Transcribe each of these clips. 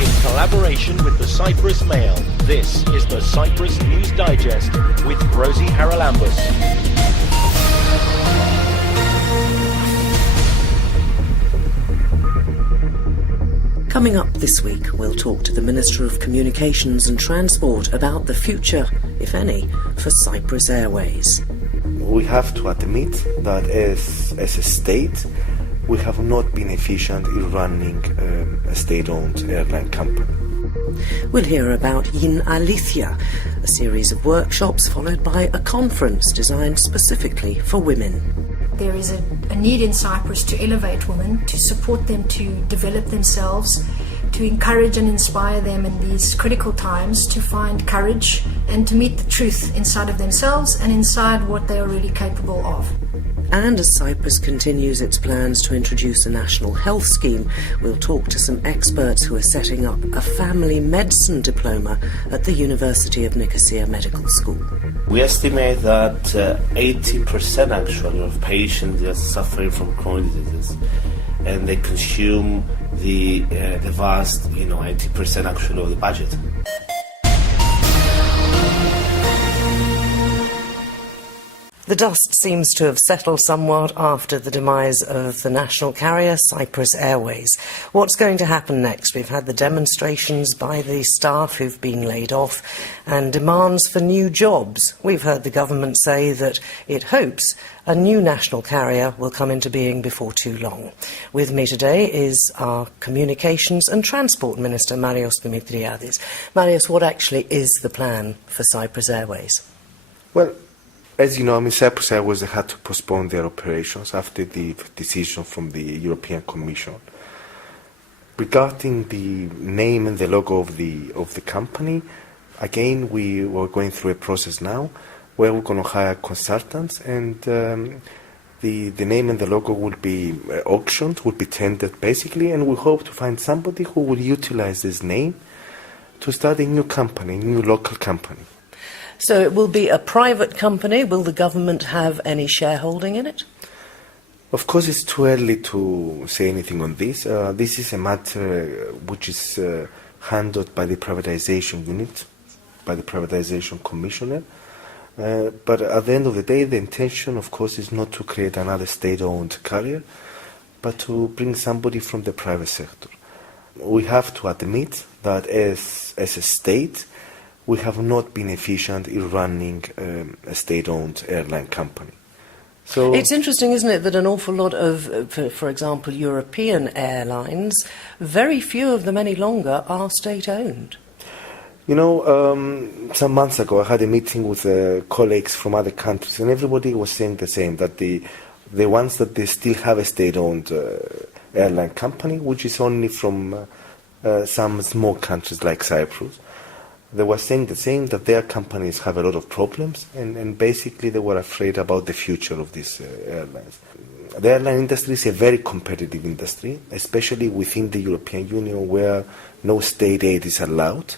in collaboration with the Cyprus Mail. This is the Cyprus News Digest with Rosie Charalambous. Coming up this week, we'll talk to the Minister of Communications and Transport about the future, if any, for Cyprus Airways. We have to admit that as a state, we have not been efficient in running a state-owned airline company. We'll hear about YinAlithea, a series of workshops followed by a conference designed specifically for women. There is a need in Cyprus to elevate women, to support them to develop themselves, to encourage and inspire them in these critical times to find courage and to meet the truth inside of themselves and inside what they are really capable of. And as Cyprus continues its plans to introduce a national health scheme, we'll talk to some experts who are setting up a family medicine diploma at the University of Nicosia Medical School. We estimate that 80% actually of patients are suffering from chronic diseases, and they consume the vast, 80% actually of the budget. The dust seems to have settled somewhat after the demise of the national carrier, Cyprus Airways. What's going to happen next? We've had the demonstrations by the staff who've been laid off and demands for new jobs. We've heard the government say that it hopes a new national carrier will come into being before too long. With me today is our Communications and Transport Minister, Marios Dimitriadis. Marios, what actually is the plan for Cyprus Airways? Well, as you know, Cyprus Airways had to postpone their operations after the decision from the European Commission. Regarding the name and the logo of the company, again, we were going through a process now where we're going to hire consultants, and the name and the logo will be auctioned, will be tendered basically, and we hope to find somebody who will utilize this name to start a new company, a new local company. So it will be a private company. Will the government have any shareholding in it? Of course, it's too early to say anything on this. This is a matter which is handled by the privatization unit, by the privatization commissioner. But at the end of the day, the intention, of course, is not to create another state-owned carrier, but to bring somebody from the private sector. We have to admit that as a state, we have not been efficient in running a state-owned airline company. So it's interesting, isn't it, that an awful lot of, for example, European airlines, very few of them any longer are state-owned. Some months ago I had a meeting with colleagues from other countries, and everybody was saying the same, that the ones that they still have a state-owned airline company, which is only from some small countries like Cyprus, they were saying the same, that their companies have a lot of problems, and basically they were afraid about the future of these airlines. The airline industry is a very competitive industry, especially within the European Union, where no state aid is allowed.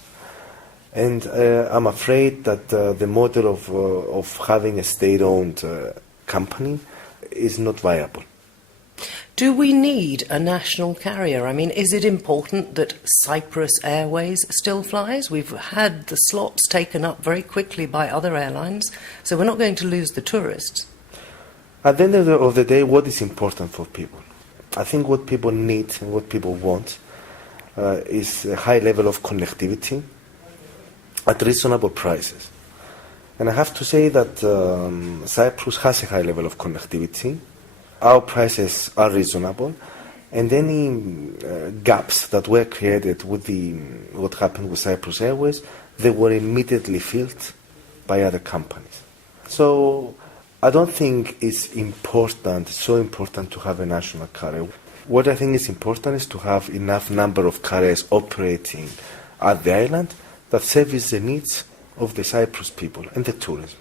And I'm afraid that the model of having a state-owned company is not viable. Do we need a national carrier? I mean, is it important that Cyprus Airways still flies? We've had the slots taken up very quickly by other airlines, so we're not going to lose the tourists. At the end of the day, what is important for people? I think what people need and what people want is a high level of connectivity at reasonable prices. And I have to say that Cyprus has a high level of connectivity. Our prices are reasonable, and any gaps that were created with what happened with Cyprus Airways, they were immediately filled by other companies. So I don't think it's so important to have a national carrier. What I think is important is to have enough number of carriers operating at the island that service the needs of the Cyprus people and the tourism.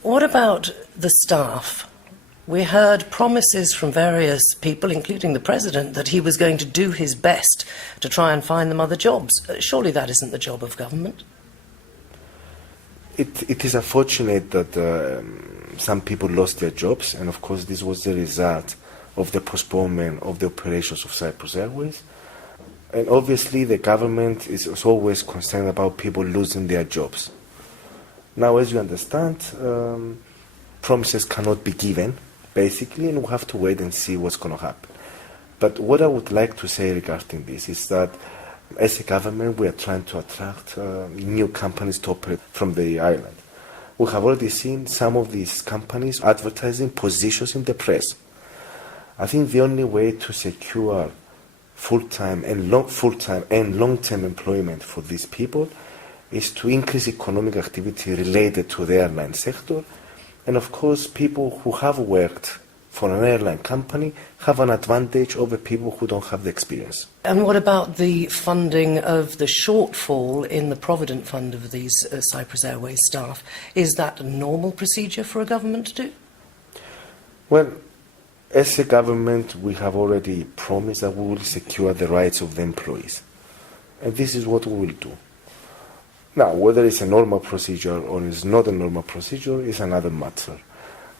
What about the staff? We heard promises from various people, including the President, that he was going to do his best to try and find them other jobs. Surely that isn't the job of government? It is unfortunate that some people lost their jobs, and of course this was the result of the postponement of the operations of Cyprus Airways. And obviously the government is always concerned about people losing their jobs. Now, as you understand, promises cannot be given, basically, and we have to wait and see what's going to happen. But what I would like to say regarding this is that as a government, we are trying to attract new companies to operate from the island. We have already seen some of these companies advertising positions in the press. I think the only way to secure full-time and long-term employment for these people is to increase economic activity related to the airline sector. And of course, people who have worked for an airline company have an advantage over people who don't have the experience. And what about the funding of the shortfall in the Provident Fund of these Cyprus Airways staff? Is that a normal procedure for a government to do? Well, as a government, we have already promised that we will secure the rights of the employees. And this is what we will do. Now, whether it's a normal procedure or it's not a normal procedure is another matter.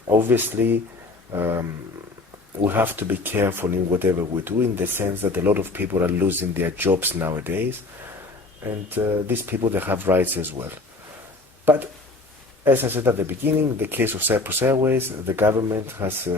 Obviously, we have to be careful in whatever we do, in the sense that a lot of people are losing their jobs nowadays, and these people, they have rights as well. But as I said at the beginning, in the case of Cyprus Airways, the government has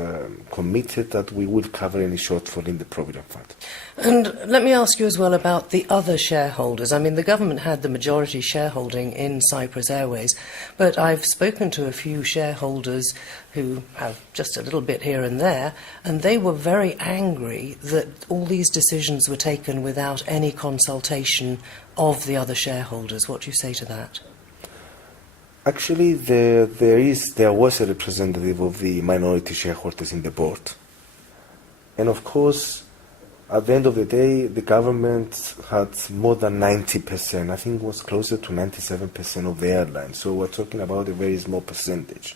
committed that we will cover any shortfall in the Provident Fund. And let me ask you as well about the other shareholders. I mean, the government had the majority shareholding in Cyprus Airways, but I've spoken to a few shareholders who have just a little bit here and there, and they were very angry that all these decisions were taken without any consultation of the other shareholders. What do you say to that? Actually, there was a representative of the minority shareholders in the board. And of course, at the end of the day, the government had more than 90%, I think it was closer to 97% of the airline. So we're talking about a very small percentage.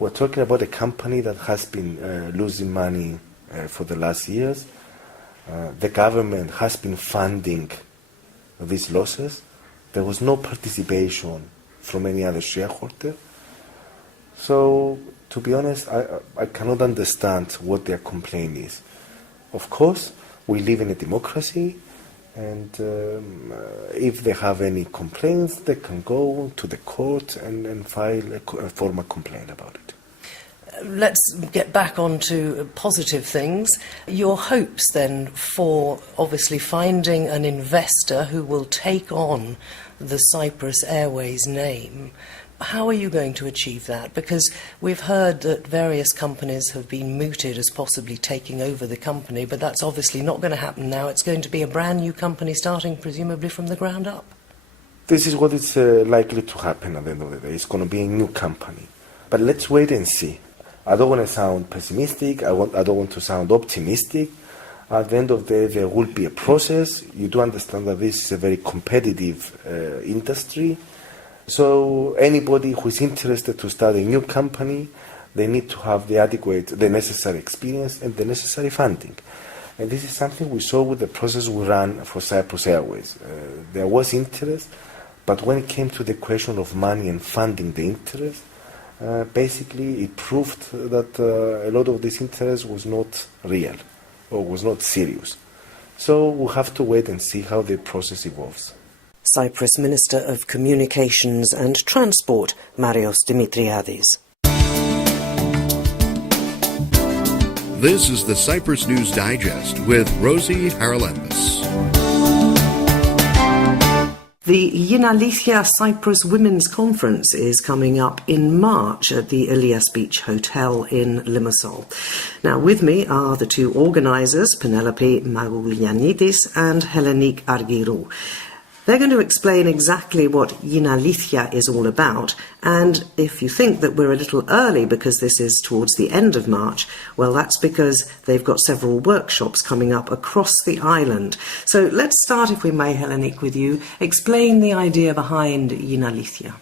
We're talking about a company that has been losing money for the last years. The government has been funding these losses. There was no participation from any other shareholder. So, to be honest, I cannot understand what their complaint is. Of course, we live in a democracy, and if they have any complaints, they can go to the court and file a formal complaint about it. Let's get back on to positive things. Your hopes then for obviously finding an investor who will take on the Cyprus Airways name. How are you going to achieve that? Because we've heard that various companies have been mooted as possibly taking over the company, but that's obviously not going to happen now. It's going to be a brand new company starting presumably from the ground up. This is what is likely to happen at the end of the day. It's going to be a new company. But let's wait and see. I don't want to sound pessimistic. I don't want to sound optimistic. At the end of the day, there will be a process. You do understand that this is a very competitive industry. So anybody who is interested to start a new company, they need to have the necessary experience and the necessary funding. And this is something we saw with the process we ran for Cyprus Airways. There was interest, but when it came to the question of money and funding the interest, basically it proved that a lot of this interest was not real or was not serious. So we'll have to wait and see how the process evolves. Cyprus Minister of Communications and Transport, Marios Dimitriadis. This is the Cyprus News Digest with Rosie Charalambous. The YinAlithea Cyprus Women's Conference is coming up in March at the Elias Beach Hotel in Limassol. Now, with me are the two organisers, Penelope Magoulianidis and Hellenique Argirou. They're going to explain exactly what YinAlithea is all about, and if you think that we're a little early because this is towards the end of March, well, that's because they've got several workshops coming up across the island. So let's start, if we may, Hellenique, with you. Explain the idea behind YinAlithea.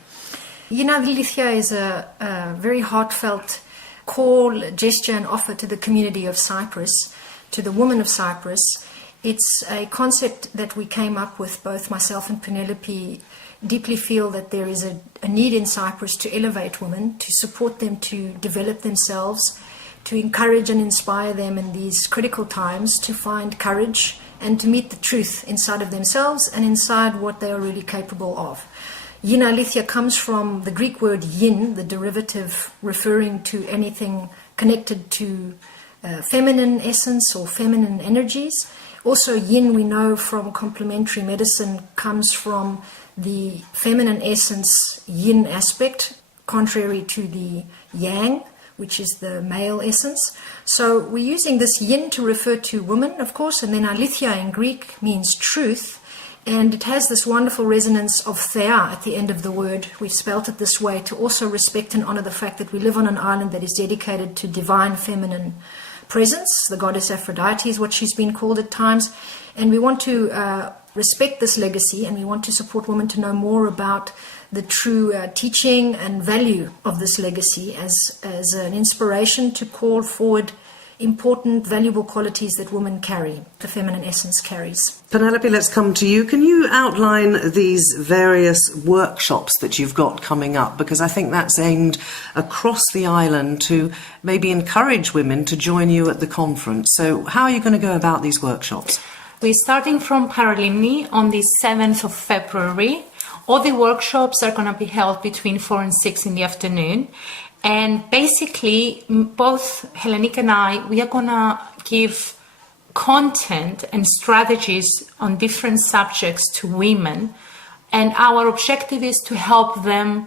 YinAlithea is a very heartfelt call, gesture and offer to the community of Cyprus, to the women of Cyprus. It's a concept that we came up with, both myself and Penelope deeply feel that there is a need in Cyprus to elevate women, to support them to develop themselves, to encourage and inspire them in these critical times, to find courage and to meet the truth inside of themselves and inside what they are really capable of. YinAlithea comes from the Greek word yin, the derivative referring to anything connected to feminine essence or feminine energies. Also, yin, we know from complementary medicine, comes from the feminine essence yin aspect, contrary to the yang, which is the male essence. So we're using this yin to refer to woman, of course, and then alithea in Greek means truth. And it has this wonderful resonance of thea at the end of the word. We've spelt it this way to also respect and honor the fact that we live on an island that is dedicated to divine feminine presence. The goddess Aphrodite is what she's been called at times. And we want to respect this legacy, and we want to support women to know more about the true teaching and value of this legacy as an inspiration to call forward important, valuable qualities that women carry, the feminine essence carries. Penelope, let's come to you. Can you outline these various workshops that you've got coming up? Because I think that's aimed across the island to maybe encourage women to join you at the conference. So how are you going to go about these workshops? We're starting from Charalambous on the 7th of February. All the workshops are going to be held between 4 and 6 in the afternoon. And basically, both Hellenic and I, we are going to give content and strategies on different subjects to women. And our objective is to help them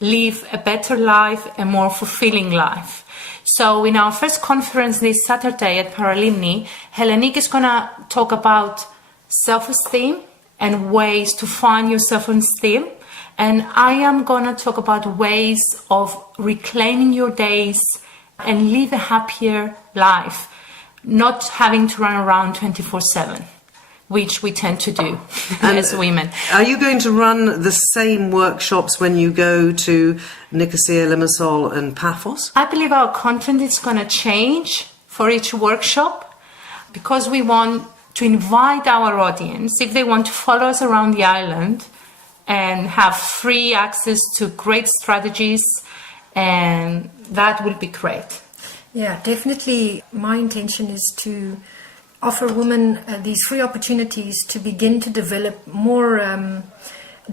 live a better life, a more fulfilling life. So in our first conference this Saturday at Charalambous, Hellenic is going to talk about self-esteem and ways to find your self-esteem. And I am going to talk about ways of reclaiming your days and live a happier life, not having to run around 24/7, which we tend to do as women. Are you going to run the same workshops when you go to Nicosia, Limassol and Paphos? I believe our content is going to change for each workshop because we want to invite our audience, if they want to follow us around the island, and have free access to great strategies, and that will be great. Yeah, definitely. My intention is to offer women these free opportunities to begin to develop more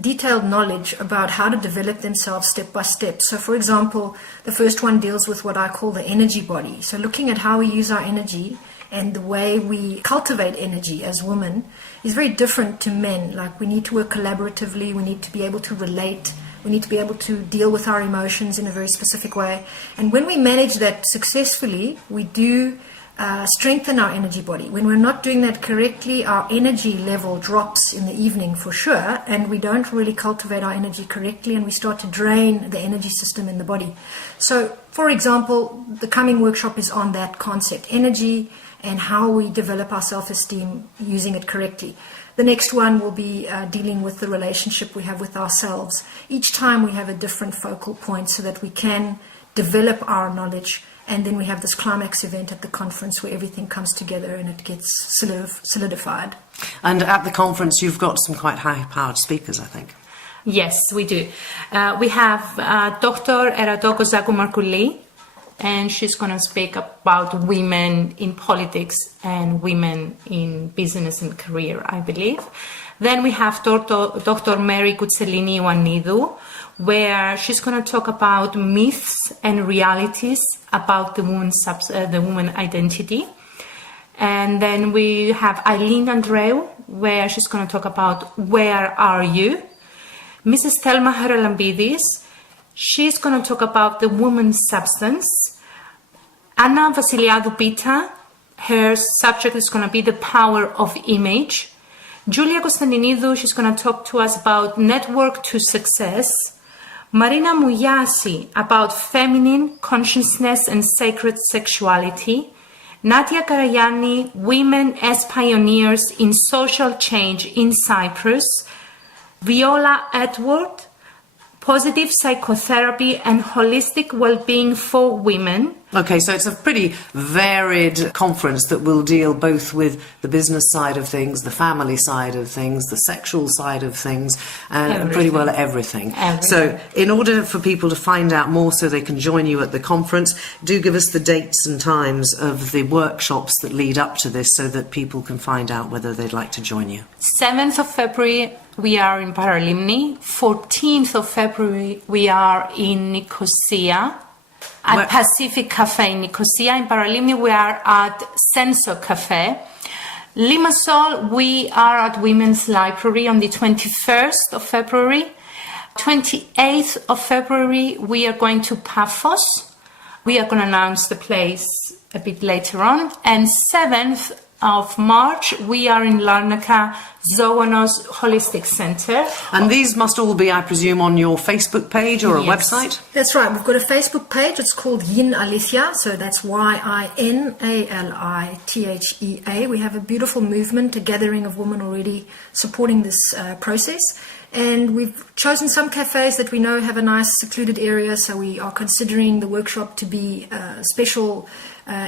detailed knowledge about how to develop themselves step by step. So, for example, the first one deals with what I call the energy body. So looking at how we use our energy and the way we cultivate energy as women is very different to men. Like, we need to work collaboratively, we need to be able to relate, we need to be able to deal with our emotions in a very specific way. And when we manage that successfully, we do strengthen our energy body. When we're not doing that correctly, our energy level drops in the evening for sure, and we don't really cultivate our energy correctly, and we start to drain the energy system in the body. So, for example, the coming workshop is on that concept, energy, and how we develop our self-esteem using it correctly. The next one will be dealing with the relationship we have with ourselves. Each time we have a different focal point so that we can develop our knowledge, and then we have this climax event at the conference where everything comes together and it gets solidified. And at the conference you've got some quite high-powered speakers, I think. Yes, we do. We have Dr. Eratoko Zakou-Markouli, and she's going to speak about women in politics and women in business and career, I believe. Then we have Dr. Mary Koutselini-Ioannidou, where she's going to talk about myths and realities about the woman identity. And then we have Eileen Andreu, where she's going to talk about where are you? Mrs. Thelma Haralambidis, she's going to talk about the woman's substance. Anna Vasiliadou Pita, her subject is going to be the power of image. Julia Konstantinidou, she's going to talk to us about network to success. Marina Mouiassi, about feminine consciousness and sacred sexuality. Nadia Karayani, women as pioneers in social change in Cyprus. Viola Edward, positive psychotherapy and holistic well-being for women. Okay, so it's a pretty varied conference that will deal both with the business side of things, the family side of things, the sexual side of things, and pretty well everything. So in order for people to find out more so they can join you at the conference, do give us the dates and times of the workshops that lead up to this so that people can find out whether they'd like to join you. 7th of February, we are in Paralimni. 14th of February, we are in Nicosia. At Pacific Cafe in Nicosia. In Paralimni, we are at Senso Cafe. Limassol, we are at Women's Library on the 21st of February. 28th of February, we are going to Paphos. We are going to announce the place a bit later on. And 7th of March, we are in Larnaca Zoonos Holistic Centre. And these must all be, I presume, on your Facebook page or a website? That's right. We've got a Facebook page. It's called YinAlithea. So that's YinAlithea. We have a beautiful movement, a gathering of women already supporting this process. And we've chosen some cafes that we know have a nice secluded area. So we are considering the workshop to be a special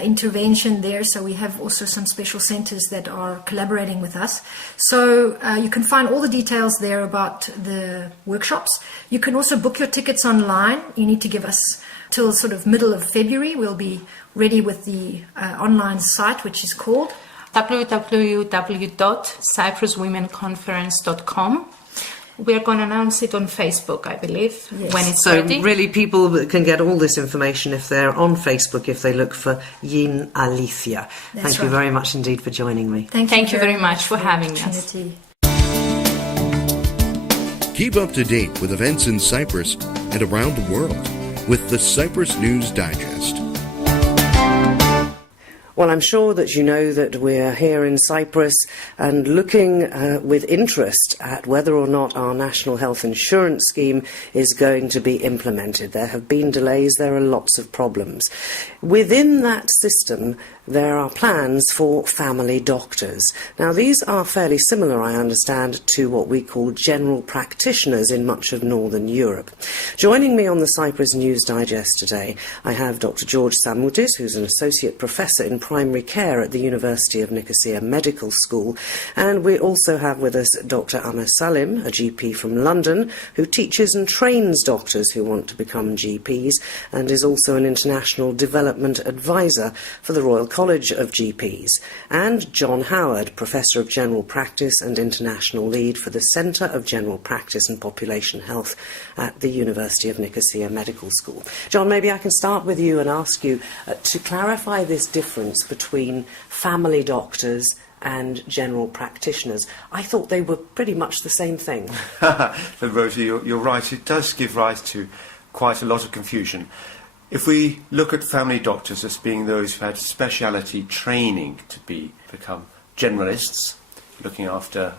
intervention there. So we have also some special centers that are collaborating with us. So you can find all the details there about the workshops. You can also book your tickets online. You need to give us till sort of middle of February. We'll be ready with the online site, which is called www.cypruswomenconference.com. We're going to announce it on Facebook, I believe, when it's ready. So really people can get all this information if they're on Facebook, if they look for YinAlithea. Thank you very much indeed for joining me. Thank you very much for having us. Keep up to date with events in Cyprus and around the world with the Cyprus News Digest. Well, I'm sure that you know that we're here in Cyprus and looking with interest at whether or not our national health insurance scheme is going to be implemented. There have been delays, there are lots of problems. Within that system, there are plans for family doctors. Now, these are fairly similar, I understand, to what we call general practitioners in much of Northern Europe. Joining me on the Cyprus News Digest today, I have Dr. George Samoutis, who's an associate professor in primary care at the University of Nicosia Medical School, and we also have with us Dr. Ahmed Salim, a GP from London, who teaches and trains doctors who want to become GPs, and is also an international development advisor for the Royal College of GPs, and John Howard, Professor of General Practice and International Lead for the Centre of General Practice and Population Health at the University of Nicosia Medical School. John, maybe I can start with you and ask you to clarify this difference between family doctors and general practitioners. I thought they were pretty much the same thing. Rosie, you're right. It does give rise to quite a lot of confusion. If we look at family doctors as being those who had speciality training to become generalists, looking after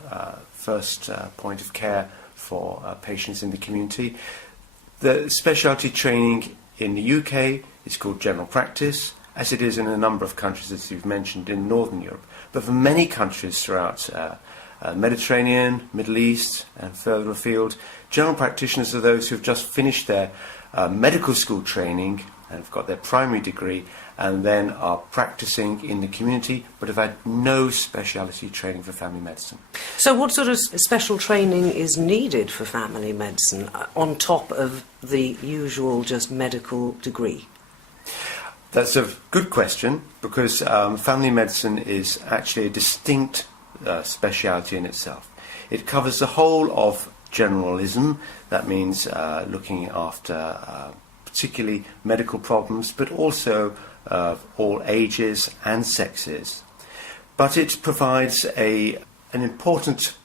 first point of care for patients in the community, the speciality training in the UK is called general practice, as it is in a number of countries, as you've mentioned, in Northern Europe. But for many countries throughout Mediterranean, Middle East and further afield, general practitioners are those who have just finished their medical school training and have got their primary degree and then are practicing in the community but have had no speciality training for family medicine. So what sort of special training is needed for family medicine on top of the usual just medical degree? That's a good question, because family medicine is actually a distinct speciality in itself. It covers the whole of generalism. That means looking after particularly medical problems, but also all ages and sexes. But it provides an important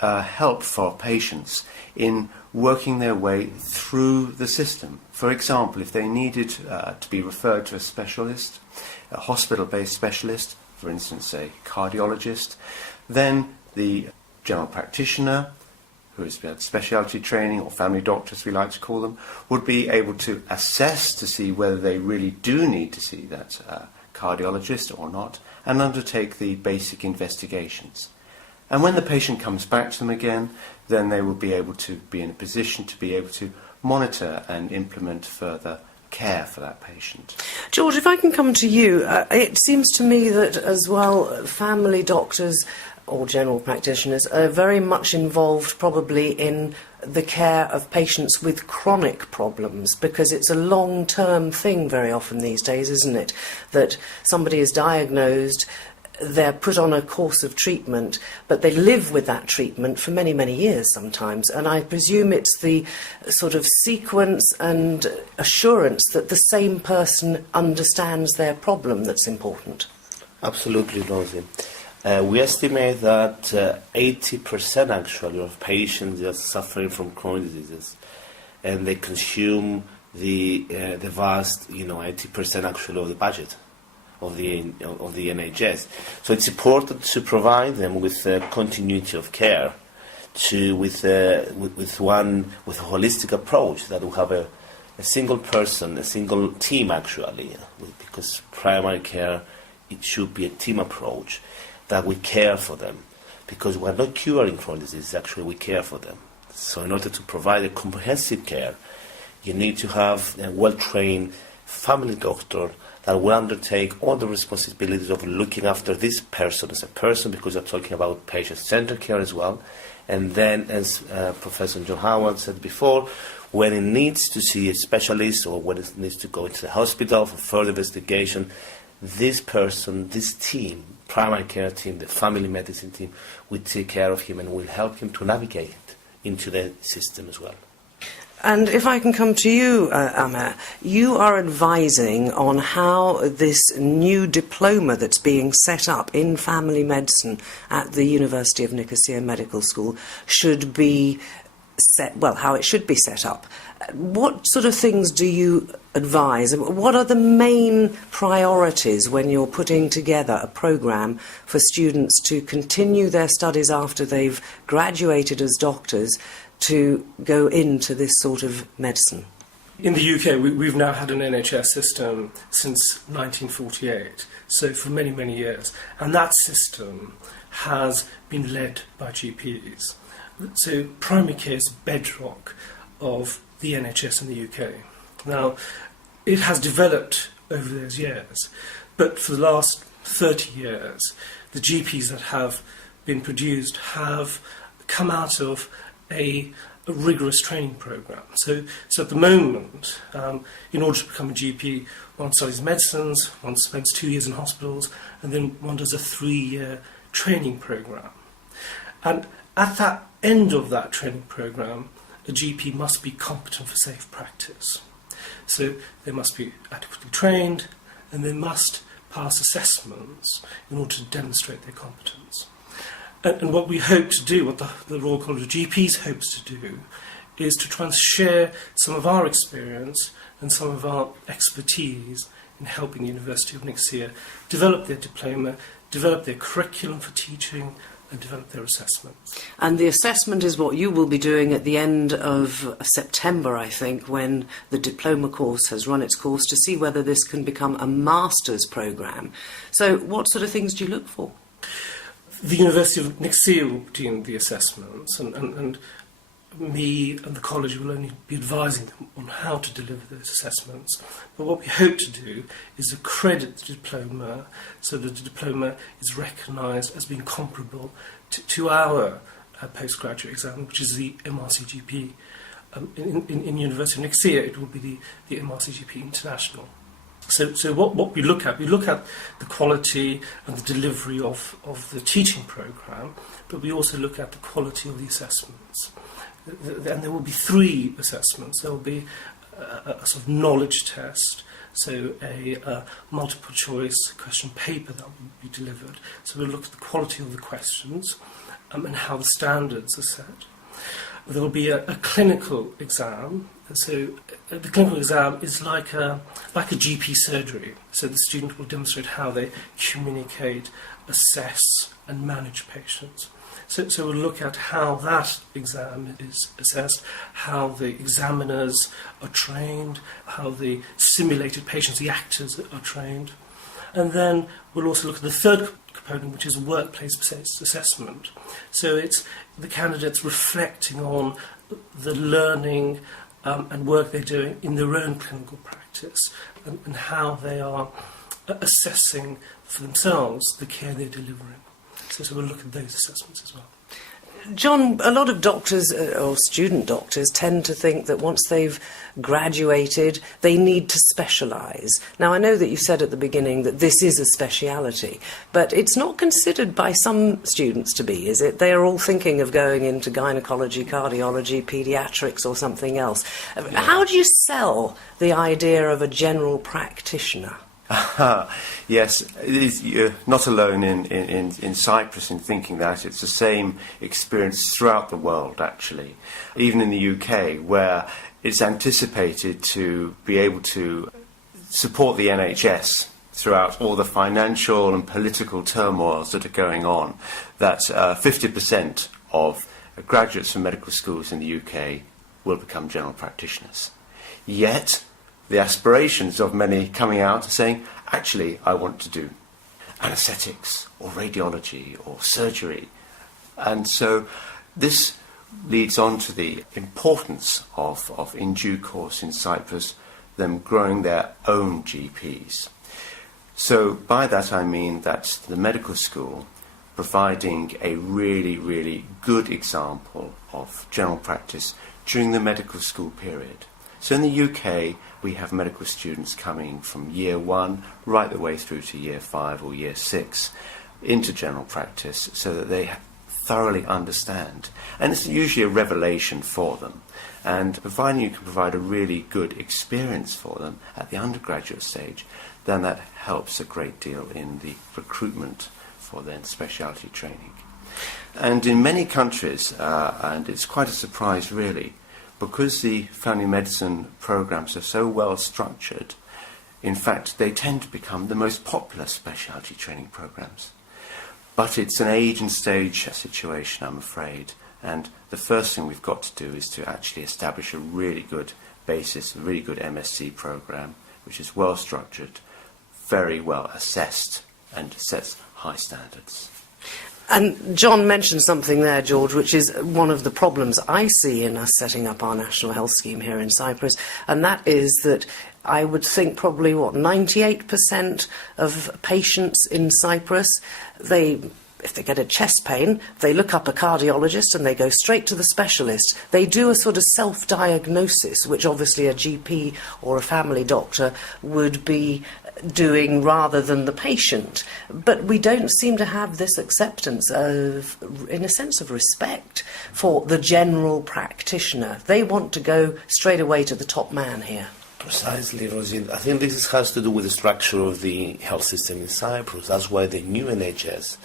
help for patients in working their way through the system. For example, if they needed to be referred to a specialist, a hospital-based specialist, for instance a cardiologist, then the general practitioner, who has had specialty training, or family doctors we like to call them, would be able to assess to see whether they really do need to see that cardiologist or not, and undertake the basic investigations. And when the patient comes back to them again, then they will be able to be in a position to be able to monitor and implement further care for that patient. George, if I can come to you, it seems to me that as well family doctors or general practitioners are very much involved probably in the care of patients with chronic problems, because it's a long-term thing very often these days, isn't it? That somebody is diagnosed, they're put on a course of treatment, but they live with that treatment for many, many years sometimes. And I presume it's the sort of sequence and assurance that the same person understands their problem that's important. Absolutely, Rosie. We estimate that 80% actually of patients are suffering from chronic diseases, and they consume the vast, 80% actually of the budget of the NHS. So it's important to provide them with continuity of care, with a holistic approach that will have a single person, a single team actually, because primary care, it should be a team approach, that we care for them, because we're not curing chronic disease, actually we care for them. So in order to provide a comprehensive care, you need to have a well-trained family doctor that will undertake all the responsibilities of looking after this person as a person, because we're talking about patient-centered care as well. And then, as Professor John Howard said before, when it needs to see a specialist or when it needs to go into the hospital for further investigation, this person, this team, primary care team, the family medicine team, will take care of him and will help him to navigate into the system as well. And if I can come to you, Amer, you are advising on how this new diploma that's being set up in family medicine at the University of Nicosia Medical School should be how it should be set up. What sort of things do you advise? What are the main priorities when you're putting together a programme for students to continue their studies after they've graduated as doctors to go into this sort of medicine? In the UK, we've now had an NHS system since 1948, so for many, many years. And that system has been led by GPs. So primary care is bedrock of the NHS in the UK. Now, it has developed over those years, but for the last 30 years, the GPs that have been produced have come out of a rigorous training programme. So at the moment, in order to become a GP, one studies medicines, one spends 2 years in hospitals, and then one does a 3-year training programme. And at that end of that training programme, a GP must be competent for safe practice. So they must be adequately trained, and they must pass assessments in order to demonstrate their competence. And what we hope to do, what the Royal College of GPs hopes to do, is to try and share some of our experience and some of our expertise in helping the University of Nicosia develop their diploma, develop their curriculum for teaching, and develop their assessments. And the assessment is what you will be doing at the end of September, I think, when the diploma course has run its course, to see whether this can become a master's programme. So what sort of things do you look for? The University of Nicosia will be doing the assessments, and me and the college will only be advising them on how to deliver those assessments. But what we hope to do is accredit the diploma so that the diploma is recognised as being comparable to our postgraduate exam, which is the MRCGP. In University of Nicosia, it will be the MRCGP International. So what we look at the quality and the delivery of the teaching programme, but we also look at the quality of the assessments. And there will be 3 assessments. There will be a sort of knowledge test, so a multiple choice question paper that will be delivered. So we'll look at the quality of the questions and how the standards are set. There will be a clinical exam. So the clinical exam is like a GP surgery. So the student will demonstrate how they communicate, assess and manage patients. So we'll look at how that exam is assessed, how the examiners are trained, how the simulated patients, the actors, are trained. And then we'll also look at the third component, which is workplace assessment. So it's the candidates reflecting on the learning and work they're doing in their own clinical practice, and how they are assessing for themselves the care they're delivering. So we'll look at those assessments as well. John, a lot of doctors or student doctors tend to think that once they've graduated, they need to specialise. Now, I know that you said at the beginning that this is a speciality, but it's not considered by some students to be, is it? They are all thinking of going into gynecology, cardiology, paediatrics or something else. Yeah. How do you sell the idea of a general practitioner? Yes, you're not alone in Cyprus in thinking that. It's the same experience throughout the world, actually. Even in the UK, where it's anticipated to be able to support the NHS throughout all the financial and political turmoils that are going on, that 50% of graduates from medical schools in the UK will become general practitioners. Yet, the aspirations of many coming out are saying, actually, I want to do anaesthetics or radiology or surgery. And so this leads on to the importance of in due course in Cyprus, them growing their own GPs. So by that I mean that the medical school providing a really, really good example of general practice during the medical school period. So in the UK, we have medical students coming from year 1 right the way through to year 5 or year 6 into general practice so that they thoroughly understand. And it's usually a revelation for them. And providing you can provide a really good experience for them at the undergraduate stage, then that helps a great deal in the recruitment for then specialty training. And in many countries, and it's quite a surprise really, because the family medicine programs are so well structured, in fact, they tend to become the most popular specialty training programs. But it's an age and stage situation, I'm afraid, and the first thing we've got to do is to actually establish a really good basis, a really good MSc program, which is well structured, very well assessed, and sets high standards. And John mentioned something there, George, which is one of the problems I see in us setting up our national health scheme here in Cyprus, and that is that I would think probably, 98% of patients in Cyprus, if they get a chest pain, they look up a cardiologist and they go straight to the specialist. They do a sort of self-diagnosis, which obviously a GP or a family doctor would be doing rather than the patient. But we don't seem to have this acceptance of, in a sense of respect, for the general practitioner. They want to go straight away to the top man here. Precisely, Rosie. I think this has to do with the structure of the health system in Cyprus. That's why the new NHS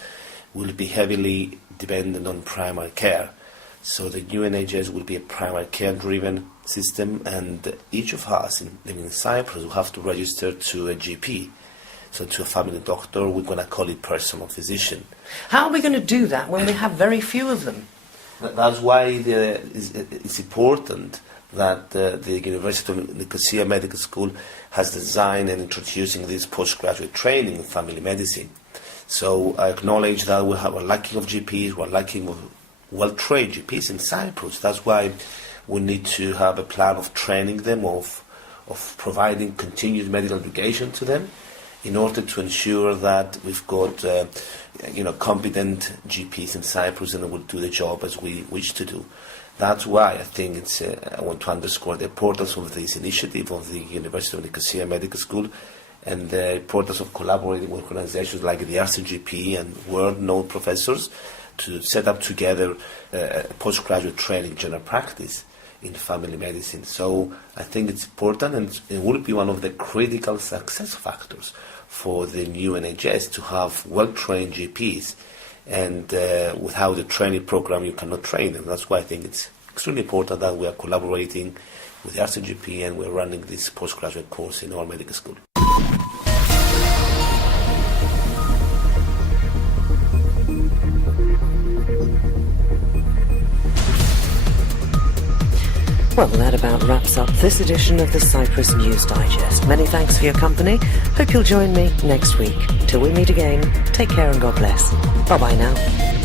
will be heavily dependent on primary care. So the new NHS will be a primary care-driven system, and each of us living in Cyprus will have to register to a GP, so to a family doctor. We're going to call it personal physician. How are we going to do that when we have very few of them? That's why it's important that the University of Nicosia Medical School has designed and introducing this postgraduate training in family medicine. So I acknowledge that we have a lacking of GPs, we're lacking of well-trained GPs in Cyprus. That's why we need to have a plan of training them, of providing continuous medical education to them, in order to ensure that we've got competent GPs in Cyprus and they will do the job as we wish to do. That's why I think I want to underscore the importance of this initiative of the University of Nicosia Medical School and the importance of collaborating with organizations like the RCGP and world-known professors to set up together postgraduate training general practice in family medicine. So I think it's important, and it will be one of the critical success factors for the new NHS to have well-trained GPs, and without a training program you cannot train them. That's why I think it's extremely important that we are collaborating with the RCGP and we're running this postgraduate course in our medical school. Well, that about wraps up this edition of the Cyprus News Digest. Many thanks for your company. Hope you'll join me next week. Till we meet again, take care and God bless. Bye-bye now.